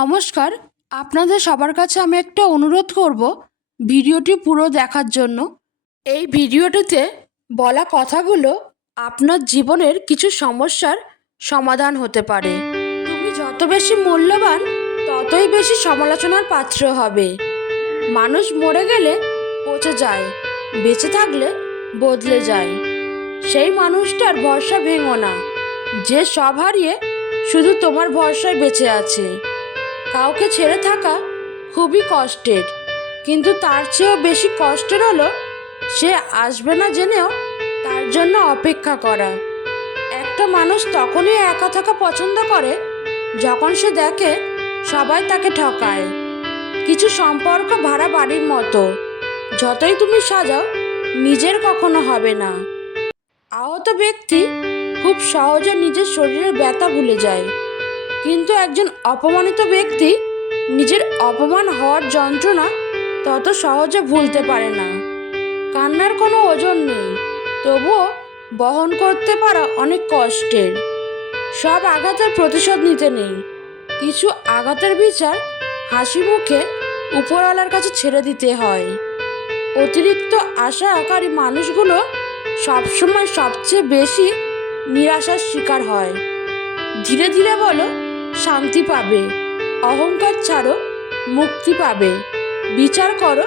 নমস্কার, আপনাদের সবার কাছে আমি একটা অনুরোধ করব ভিডিওটি পুরো দেখার জন্য। এই ভিডিওটিতে বলা কথাগুলো আপনার জীবনের কিছু সমস্যার সমাধান হতে পারে। তুমি যত বেশি মূল্যবান, ততই বেশি সমালোচনার পাত্র হবে। মানুষ মরে গেলে পচে যায়, বেঁচে থাকলে বদলে যায়। সেই মানুষটার ভরসা ভেঙো না। যে সব হারিয়ে শুধু তোমার ভরসায় বেঁচে আছে। কাউকে ছেড়ে থাকা খুবই কষ্টের। কিন্তু তার চেয়েও বেশি কষ্টের হলো, সে আসবে না জেনেও তার জন্য অপেক্ষা করা। একটা মানুষ তখনই একা থাকা পছন্দ করে, যখন সে দেখে সবাই তাকে ঠকায়। কিছু সম্পর্ক ভাড়া বাড়ির মতো, যতই তুমি সাজাও, নিজের কখনো হবে না। আহত ব্যক্তি খুব সহজে নিজের শরীরের ব্যথা ভুলে যায়। কিন্তু একজন অপমানিত ব্যক্তি নিজের অপমান হওয়ার যন্ত্রণা তত সহজে ভুলতে পারে না। কান্নার কোনো ওজন নেই, তবুও বহন করতে পারা অনেক কষ্টের। সব আঘাতের প্রতিশোধ নিতে নেই। কিছু আঘাতের বিচার হাসি মুখে উপরওয়ালার কাছে ছেড়ে দিতে হয়। অতিরিক্ত আশা আকারী মানুষগুলো সবসময় সবচেয়ে বেশি নিরাশার শিকার হয়। ধীরে ধীরে বলো শান্তি পাবে। অহংকার ছাড়ো, মুক্তি পাবে। বিচার করো,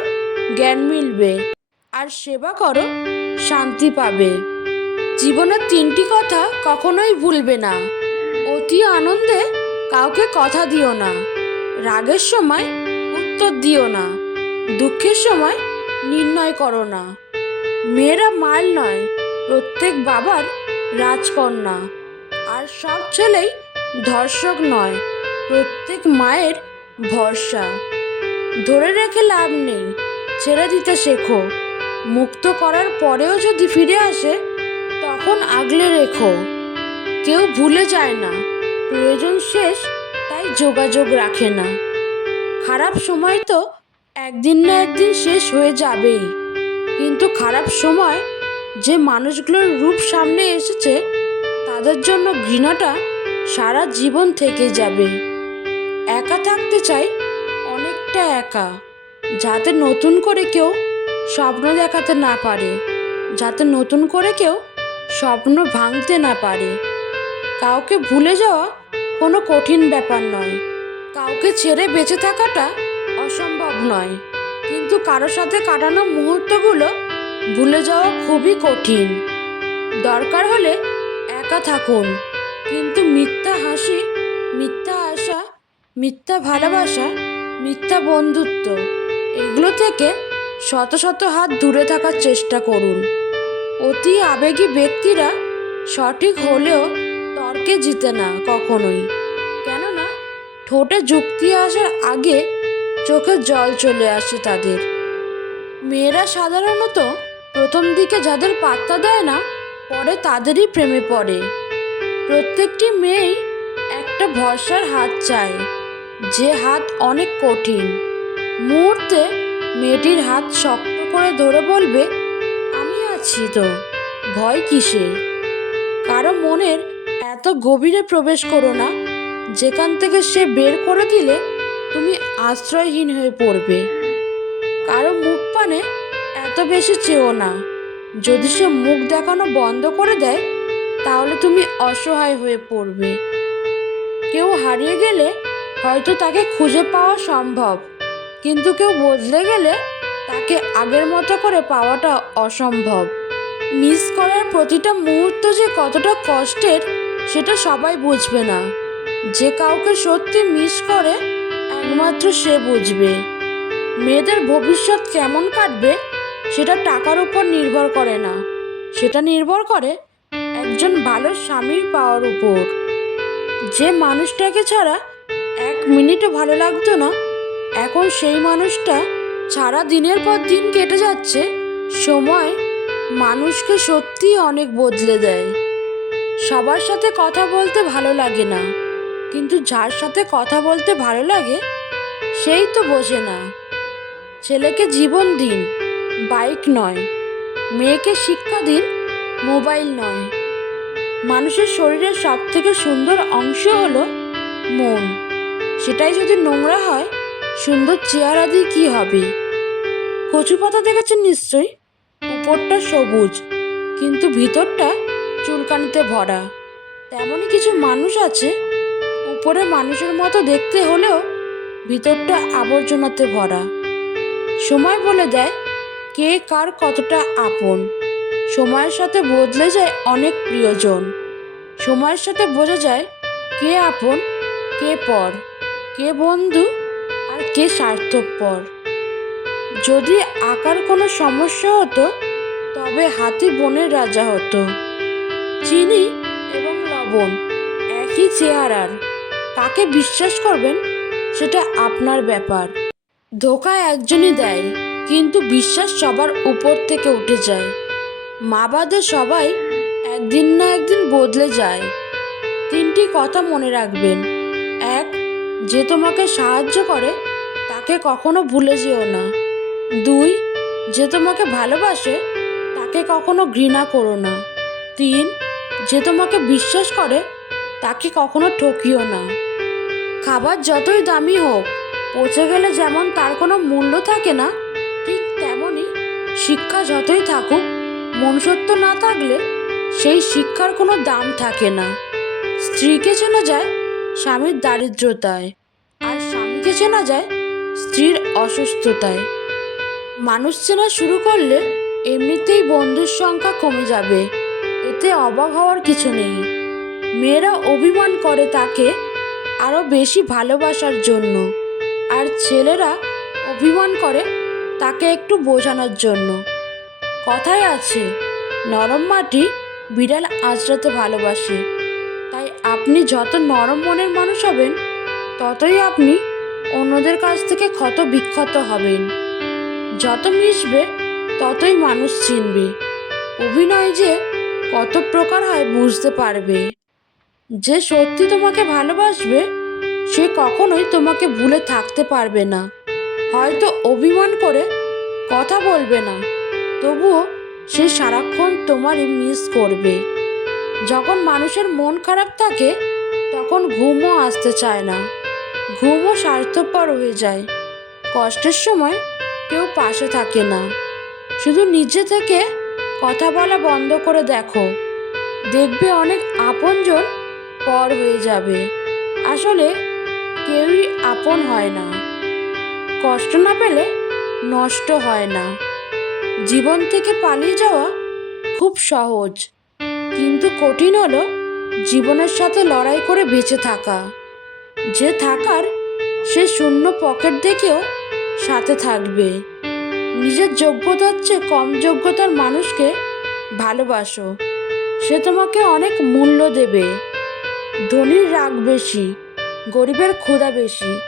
জ্ঞান মিলবে। আর সেবা করো, শান্তি পাবে। জীবনের তিনটি কথা কখনোই ভুলবে না। অতি আনন্দে কাউকে কথা দিও না। রাগের সময় উত্তর দিও না। দুঃখের সময় নির্ণয় করো না। মেয়েরা মাল নয়, প্রত্যেক বাবার রাজকন্যা। আর সব ছেলেই ধর্ষক নয়, প্রত্যেক মায়ের ভরসা। ধরে রেখে লাভ নেই, ছেড়ে দিতে শেখো। মুক্ত করার পরেও যদি ফিরে আসে, তখন আগলে রেখো। কেউ ভুলে যায় না, প্রয়োজন শেষ, তাই যোগাযোগ রাখে না। খারাপ সময় তো একদিন না একদিন শেষ হয়ে যাবেই। কিন্তু খারাপ সময় যে মানুষগুলোর রূপ সামনে এসেছে, তাদের জন্য ঘৃণাটা সারা জীবন থেকে যাবে। একা থাকতে চাই অনেকটা একা, যাতে নতুন করে কেউ স্বপ্ন দেখাতে না পারে, যাতে নতুন করে কেউ স্বপ্ন ভাঙতে না পারে। কাউকে ভুলে যাওয়া কোনো কঠিন ব্যাপার নয়। কাউকে ছেড়ে বেঁচে থাকাটা অসম্ভব নয়। কিন্তু কারোর সাথে কাটানো মুহূর্তগুলো ভুলে যাওয়া খুবই কঠিন। দরকার হলে একা থাকুন। কিন্তু মিথ্যা হাসি, মিথ্যা আশা, মিথ্যা ভালোবাসা, মিথ্যা বন্ধুত্ব, এগুলো থেকে শত শত হাত দূরে থাকার চেষ্টা করুন। অতি আবেগী ব্যক্তিরা সঠিক হলেও তর্কে জিতে না কখনোই। কেননা, ঠোঁটে যুক্তি আসার আগে চোখে জল চলে আসে তাদের। মেয়েরা সাধারণত প্রথম দিকে যাদের পাত্তা দেয় না, পরে তাদেরই প্রেমে পড়ে। প্রত্যেকটি মেয়েই একটা ভরসার হাত চায়। যে হাত অনেক কঠিন। মুহূর্তে মেয়েটির হাত শক্ত করে ধরে বলবে, আমি আছি তো, ভয় কিসের? কারও মনের এত গভীরে প্রবেশ করো না, যেখান থেকে সে বের করে দিলে তুমি আশ্রয়হীন হয়ে পড়বে। কারও মুখ পানে এত বেশি চেও না। যদি সে মুখ দেখানো বন্ধ করে দেয় তাহলে তুমি অসহায় হয়ে পড়বে। কেউ হারিয়ে গেলে হয়তো তাকে খুঁজে পাওয়া সম্ভব, কিন্তু কেউ বদলে গেলে তাকে আগের মতো করে পাওয়াটা অসম্ভব। মিস করার প্রতিটা মুহূর্ত যে কতটা কষ্টের, সেটা সবাই বুঝবে না। যে কাউকে সত্যি মিস করে, একমাত্র সে বুঝবে। মেয়েদের ভবিষ্যৎ কেমন কাটবে, সেটা টাকার উপর নির্ভর করে না। সেটা নির্ভর করে একজন ভালো স্বামীর পাওয়ার উপর। যে মানুষটাকে ছাড়া এক মিনিটও ভালো লাগতো না, এখন সেই মানুষটা সারা দিনের পর দিন কেটে যাচ্ছে, সময় মানুষকে সত্যি অনেক বদলে দেয়। সবার সাথে কথা বলতে ভালো লাগে না, কিন্তু যার সাথে কথা বলতে ভালো লাগে, সেই তো বোঝে না। ছেলেকে জীবন দিন, বাইক নয়, মেয়েকে শিক্ষা দিন, মোবাইল নয়। মানুষের শরীরের সব থেকে সুন্দর অংশ হলো মন। সেটাই যদি নোংরা হয়, সুন্দর চেহারা দিয়ে কী হবে? কচু পাতা দেখেছেন নিশ্চয়ই? উপরটা সবুজ, কিন্তু ভিতরটা চুলকানিতে ভরা। তেমনই কিছু মানুষ আছে, উপরে মানুষের মতো দেখতে হলেও ভিতরটা আবর্জনাতে ভরা। সময় বলে দেয় কে কার কতটা আপন। সময়ের সাথে বদলে যায় অনেক প্রিয়জন। সময়ের সাথে বোঝা যায় কে আপন, কে পর, কে বন্ধু আর কে স্বার্থপর। যদি আকার কোনো সমস্যা হতো, তবে হাতি বনের রাজা হতো। চিনি এবং লবণ একই চেহারার। কাকে বিশ্বাস করবেন সেটা আপনার ব্যাপার। ধোকা একজনই দেয়, কিন্তু বিশ্বাস সবার উপর থেকে উঠে যায়। মা বাদে সবাই একদিন না একদিন বদলে যায়। তিনটি কথা মনে রাখবেন। এক, যে তোমাকে সাহায্য করে, তাকে কখনো ভুলে যেও না। দুই, যে তোমাকে ভালোবাসে, তাকে কখনো ঘৃণা করো না। তিন, যে তোমাকে বিশ্বাস করে, তাকে কখনো ঠকিও না। খাবার যতই দামি হোক, পচে গেলে যেমন তার কোনো মূল্য থাকে না, ঠিক তেমনই শিক্ষা যতই থাকুক মনুষ্যত্ব না থাকলে সেই শিক্ষার কোনো দাম থাকে না। স্ত্রীকে চেনা যায় স্বামীর দারিদ্রতায় আর স্বামীকে চেনা যায় স্ত্রীর অসুস্থতায়। মানুষ চেনা শুরু করলে এমনিতেই বন্ধুর সংখ্যা কমে যাবে। এতে অবাক হওয়ার কিছু নেই। মেয়েরা অভিমান করে তাকে আরও বেশি ভালোবাসার জন্য আর ছেলেরা অভিমান করে তাকে একটু বোঝানোর জন্য। কথায় আছে, নরম মাটি বিড়াল আঁচড়াতে ভালোবাসে। তাই আপনি যত নরম মনের মানুষ হবেন, ততই আপনি অন্যদের কাছ থেকে ক্ষত বিক্ষত হবেন। যত মিশবে, ততই মানুষ চিনবে। অভিনয় যে কত প্রকার হয় বুঝতে পারবে। যে সত্যি তোমাকে ভালোবাসবে, সে কখনোই তোমাকে ভুলে থাকতে পারবে না। হয়তো অভিমান করে কথা বলবে না। তবুও সে সারাক্ষণ তোমারই মিস করবে। যখন মানুষের মন খারাপ থাকে, তখন ঘুমও আসতে চায় না। ঘুমও স্বার্থপর হয়ে যায়। কষ্টের সময় কেউ পাশে থাকে না। শুধু নিজে থেকে কথা বলা বন্ধ করে দেখো। দেখবে অনেক আপনজন পর হয়ে যাবে। আসলে কেউই আপন হয় না। কষ্ট না পেলে নষ্ট হয় না। জীবন থেকে পালিয়ে যাওয়া খুব সহজ। কিন্তু কঠিন হলো জীবনের সাথে লড়াই করে বেঁচে থাকা। যে থাকার সে শূন্য পকেট দেখেও সাথে থাকবে। নিজের যোগ্যতার চেয়ে কম যোগ্যতার মানুষকে ভালোবাসো। সে তোমাকে অনেক মূল্য দেবে। ধনীর রাগ বেশি, গরিবের ক্ষুধা বেশি,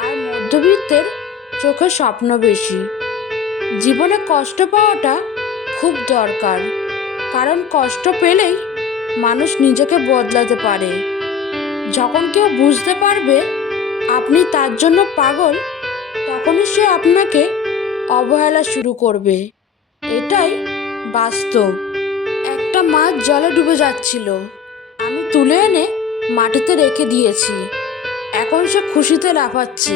আর মধ্যবিত্তের চোখে স্বপ্ন বেশি। জীবনে কষ্ট পাওয়াটা খুব দরকার। কারণ কষ্ট পেলেই মানুষ নিজেকে বদলাতে পারে। যখন কেউ বুঝতে পারবে আপনি তার জন্য পাগল, তখনই সে আপনাকে অবহেলা শুরু করবে। এটাই বাস্তব। একটা মাছ জলে ডুবে যাচ্ছিল। আমি তুলে এনে মাটিতে রেখে দিয়েছি। এখন সে খুশিতে লাফাচ্ছে।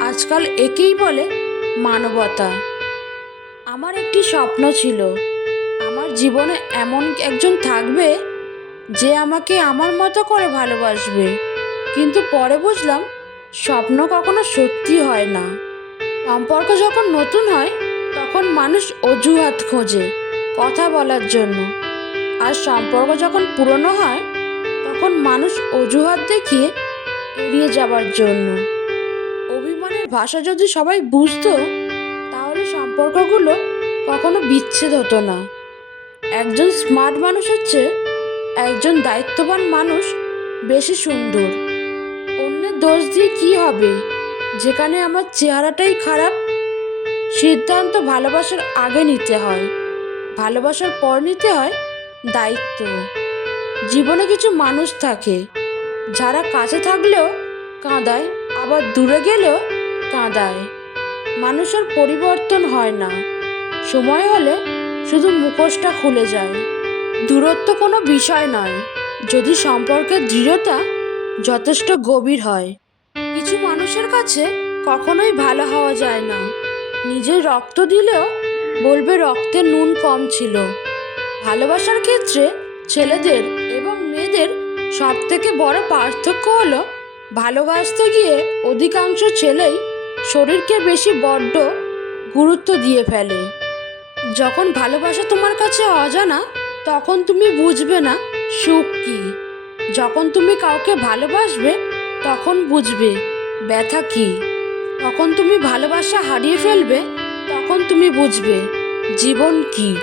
আজকাল একেই বলে মানবতা। আমার একটি স্বপ্ন ছিল। আমার জীবনে এমন একজন থাকবে যে আমাকে আমার মতো করে ভালোবাসবে। কিন্তু পরে বুঝলাম, স্বপ্ন কখনো সত্যি হয় না। সম্পর্ক যখন নতুন হয়, তখন মানুষ অজুহাত খোঁজে কথা বলার জন্য। আর সম্পর্ক যখন পুরনো হয়, তখন মানুষ অজুহাত দেখিয়ে এড়িয়ে যাবার জন্য। অভিমানের ভাষা যদি সবাই বুঝতো সম্পর্কগুলো কখনো বিচ্ছেদ হতো না। একজন স্মার্ট মানুষ হচ্ছে একজন দায়িত্ববান মানুষ বেশি সুন্দর। অন্যের দোষ দিয়ে কি হবে? যেখানে আমার চেহারাটাই খারাপ, সিদ্ধান্ত ভালোবাসার আগে নিতে হয়। ভালোবাসার পর নিতে হয় দায়িত্ব। জীবনে কিছু মানুষ থাকে, যারা কাছে থাকলেও কাঁদায়, আবার দূরে গেলেও কাঁদায়। মানুষের পরিবর্তন হয় না। সময় হলে শুধু মুখোশটা খুলে যায়। দূরত্ব কোনো বিষয় নয়। যদি সম্পর্কের দৃঢ়তা যথেষ্ট গভীর হয়, কিছু মানুষের কাছে কখনোই ভালো হওয়া যায় না। নিজের রক্ত দিলেও বলবে রক্তে নুন কম ছিল। ভালোবাসার ক্ষেত্রে ছেলেদের এবং মেয়েদের সব থেকে বড় পার্থক্য হলো, ভালোবাসতে গিয়ে অধিকাংশ ছেলেই শরীরকে বেশি বড্ড গুরুত্ব দিয়ে ফেলে। যখন ভালোবাসা তোমার কাছে অজানা, তখন তুমি বুঝবে না সুখ কী। যখন তুমি কাউকে ভালোবাসবে, তখন বুঝবে ব্যথা কী। তখন তুমি ভালোবাসা হারিয়ে ফেলবে, তখন তুমি বুঝবে জীবন কী।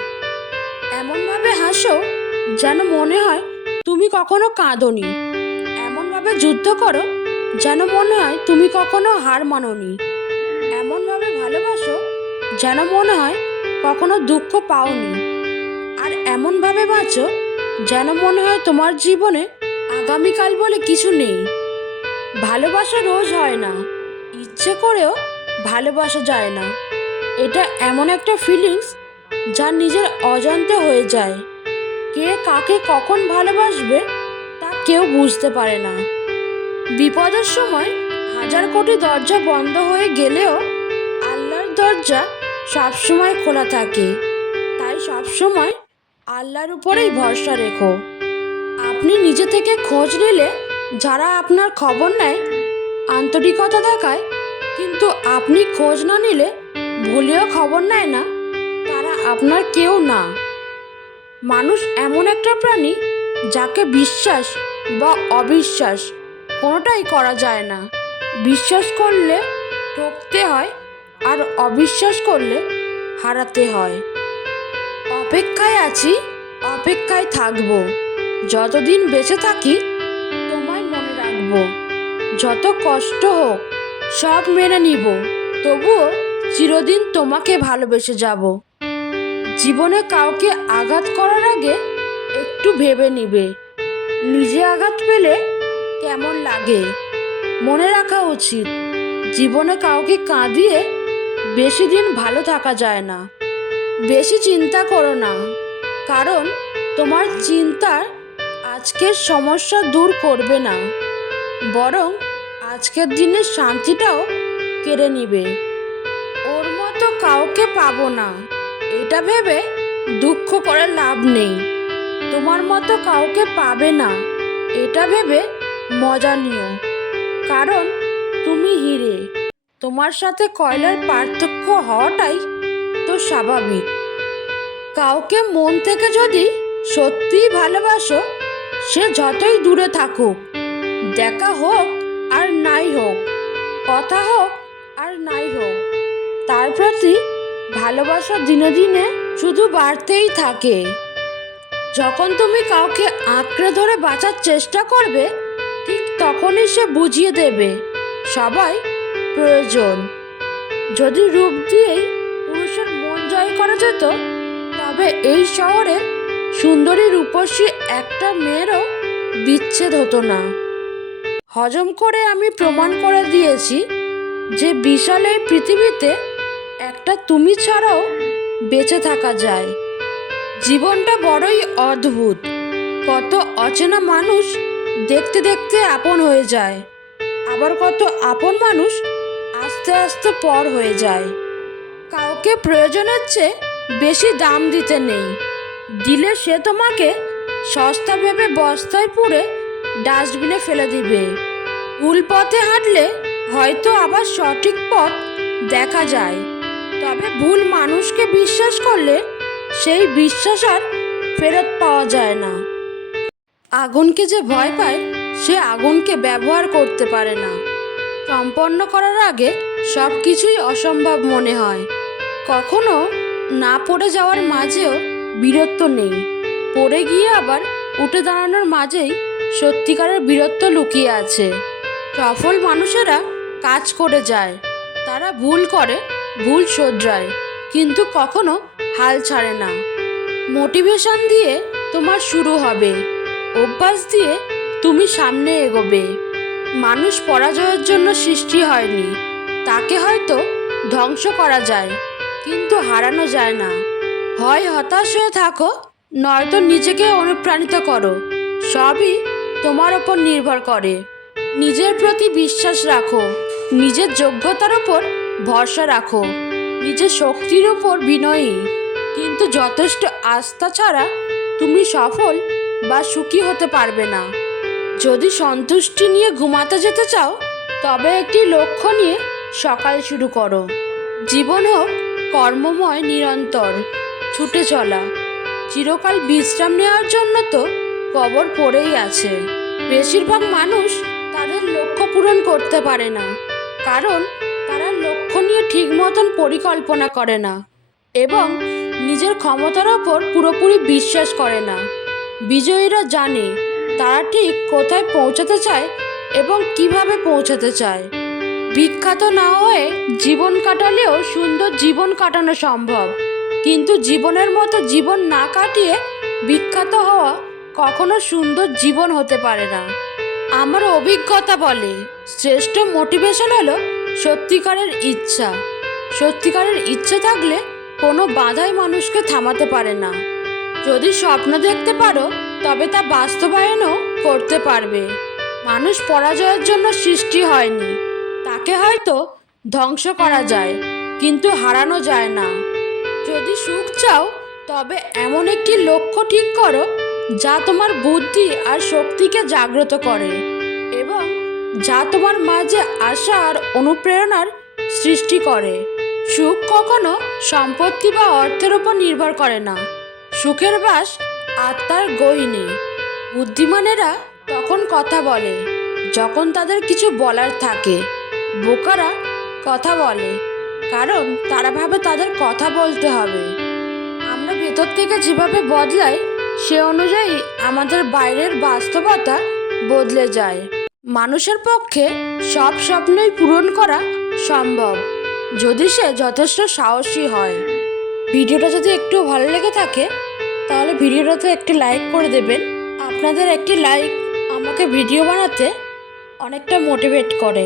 এমনভাবে হাসো যেন মনে হয় তুমি কখনো কাঁদনি। এমনভাবে যুদ্ধ করো যেন মনে হয় তুমি কখনো হার মানোনি। এমনভাবে ভালোবাসো, যেন মনে হয় কখনো দুঃখ পাওনি। আর এমনভাবে বাঁচো, যেন মনে হয় তোমার জীবনে আগামীকাল বলে কিছু নেই। ভালোবাসা রোজ হয় না, ইচ্ছে করেও ভালোবাসা যায় না। এটা এমন একটা ফিলিংস যা নিজের অজান্তে হয়ে যায়। কে কাকে কখন ভালোবাসবে তা কেউ বুঝতে পারে না। বিপদের সময় হাজার কোটি দরজা বন্ধ হয়ে গেলেও আল্লাহর দরজা সবসময় খোলা থাকে। তাই সবসময় আল্লাহর উপরেই ভরসা রেখো। আপনি নিজে থেকে খোঁজ নিলে যারা আপনার খবর নেয় আন্তরিকতা দেখায়, কিন্তু আপনি খোঁজ না নিলে ভুলেও খবর নেয় না, তারা আপনার কেউ না। মানুষ এমন একটা প্রাণী যাকে বিশ্বাস বা অবিশ্বাস কোনোটাই করা যায় না। বিশ্বাস করলে ঠকতে হয় আর অবিশ্বাস করলে হারাতে হয়। অপেক্ষায় আছি, অপেক্ষায় থাকব। যতদিন বেঁচে থাকি, তোমায় মনে রাখব। যত কষ্ট হোক, সব মেনে নিব। তবুও চিরদিন তোমাকে ভালোবেসে যাব। জীবনে কাউকে আঘাত করার আগে একটু ভেবে নিবে। নিজে আঘাত পেলে কেমন লাগে? মনে রাখা উচিত, জীবনে কাউকে কাঁদিয়ে বেশি দিন ভালো থাকা যায় না। বেশি চিন্তা করো না, কারণ তোমার চিন্তার আজকের সমস্যা দূর করবে না, বরং আজকের দিনের শান্তিটাও কেড়ে নিবে। ওর মতো কাউকে পাবো না, এটা ভেবে দুঃখ করে লাভ নেই। তোমার মতো কাউকে পাবে না, এটা ভেবে মজা নিও, কারণ তুমি হিরে। তোমার সাথে কয়লার পার্থক্য হওয়াটাই তো স্বাভাবিক। কাউকে মন থেকে যদি সত্যিই ভালোবাসো, সে যতই দূরে থাকুক, দেখা হোক আর নাই হোক, কথা হোক আর নাই হোক, তার প্রতি ভালোবাসা দিনে দিনে শুধু বাড়তেই থাকে। যখন তুমি কাউকে আঁকড়ে ধরে বাঁচার চেষ্টা করবে, ঠিক তখনই সে বুঝিয়ে দেবে, সবাই প্রয়োজন। যদি রূপ দিয়েই পুরুষের মন জয় করা যেত, তবে এই শহরে সুন্দরী রূপসী একটা মেয়েরও বিচ্ছেদ হতো না। হজম করে আমি প্রমাণ করে দিয়েছি যে বিশাল এই পৃথিবীতে একটা তুমি ছাড়াও বেঁচে থাকা যায়। জীবনটা বড়ই অদ্ভুত। কত অচেনা মানুষ দেখতে দেখতে আপন হয়ে যায়। আবার কত আপন মানুষ আস্তে আস্তে পর হয়ে যায়। কাউকে প্রয়োজনের চেয়ে বেশি দাম দিতে নেই। দিলে সে তোমাকে সস্তা ভেবে বস্তায় পুড়ে ডাস্টবিনে ফেলে দিবে। ভুল পথে হাঁটলে হয়তো আবার সঠিক পথ দেখা যায়। তবে ভুল মানুষকে বিশ্বাস করলে সেই বিশ্বাস আর ফেরত পাওয়া যায় না। আগুনকে যে ভয় পায়, সে আগুনকে ব্যবহার করতে পারে না। সম্পন্ন করার আগে সব কিছুই অসম্ভব মনে হয়। কখনো না পড়ে যাওয়ার মাঝেও বীরত্ব নেই। পড়ে গিয়ে আবার উঠে দাঁড়ানোর মাঝেই সত্যিকারের বীরত্ব লুকিয়ে আছে। সফল মানুষেরা কাজ করে যায়। তারা ভুল করে, ভুল শোধরায়, কিন্তু কখনো হাল ছাড়ে না। মোটিভেশন দিয়ে তোমার শুরু হবে। অভ্যাস দিয়ে তুমি সামনে এগোবে। মানুষ পরাজয়ের জন্য সৃষ্টি হয়নি। তাকে হয়তো ধ্বংস করা যায়, কিন্তু হারানো যায় না। হয় হতাশ হয়ে থাকো, নয়তো নিজেকে অনুপ্রাণিত করো। সবই তোমার ওপর নির্ভর করে। নিজের প্রতি বিশ্বাস রাখো। নিজের যোগ্যতার ওপর ভরসা রাখো। নিজের শক্তির ওপর বিনয়ী। কিন্তু যথেষ্ট আস্থা ছাড়া তুমি সফল বা সুখী হতে পারবে না। যদি সন্তুষ্টি নিয়ে ঘুমাতে যেতে চাও, তবে একটি লক্ষ্য নিয়ে সকাল শুরু করো। জীবন হোক কর্মময় নিরন্তর, ছুটে চলা। চিরকাল বিশ্রাম নেওয়ার জন্য তো কবর পড়েই আছে। বেশিরভাগ মানুষ তাদের লক্ষ্য পূরণ করতে পারে না, কারণ তারা লক্ষ্য নিয়ে ঠিক মতন পরিকল্পনা করে না এবং নিজের ক্ষমতার ওপর পুরোপুরি বিশ্বাস করে না। বিজয়ীরা জানে তারা ঠিক কোথায় পৌঁছাতে চায় এবং কীভাবে পৌঁছাতে চায়। বিখ্যাত না হয়ে জীবন কাটালেও সুন্দর জীবন কাটানো সম্ভব। কিন্তু জীবনের মতো জীবন না কাটিয়ে বিখ্যাত হওয়া কখনো সুন্দর জীবন হতে পারে না। আমার অভিজ্ঞতা বলে, শ্রেষ্ঠ মোটিভেশন হলো সত্যিকারের ইচ্ছা। সত্যিকারের ইচ্ছে থাকলে কোনো বাধাই মানুষকে থামাতে পারে না। যদি স্বপ্ন দেখতে পারো, তবে তা বাস্তবায়নও করতে পারবে। মানুষ পরাজয়ের জন্য সৃষ্টি হয়নি। তাকে হয়তো ধ্বংস করা যায়, কিন্তু হারানো যায় না। যদি সুখ চাও, তবে এমন একটি লক্ষ্য ঠিক করো, যা তোমার বুদ্ধি আর শক্তিকে জাগ্রত করে এবং যা তোমার মাঝে আশা আর অনুপ্রেরণার সৃষ্টি করে। সুখ কখনো সম্পত্তি বা অর্থের উপর নির্ভর করে না। সুখের বাস আত্মার গহিনে। বুদ্ধিমানেরা তখন কথা বলে, যখন তাদের কিছু বলার থাকে। বোকারা কথা বলে, কারণ তারা ভাবে তাদের কথা বলতে হবে। আমরা ভেতর থেকে যেভাবে বদলাই, সে অনুযায়ী আমাদের বাইরের বাস্তবতা বদলে যায়। মানুষের পক্ষে সব স্বপ্নই পূরণ করা সম্ভব, যদি সে যথেষ্ট সাহসী হয়। ভিডিওটা যদি একটু ভালো লেগে থাকে, তাহলে ভিডিওটাতে একটি লাইক করে দেবেন। আপনাদের একটি লাইক আমাকে ভিডিও বানাতে অনেকটা মোটিভেট করে।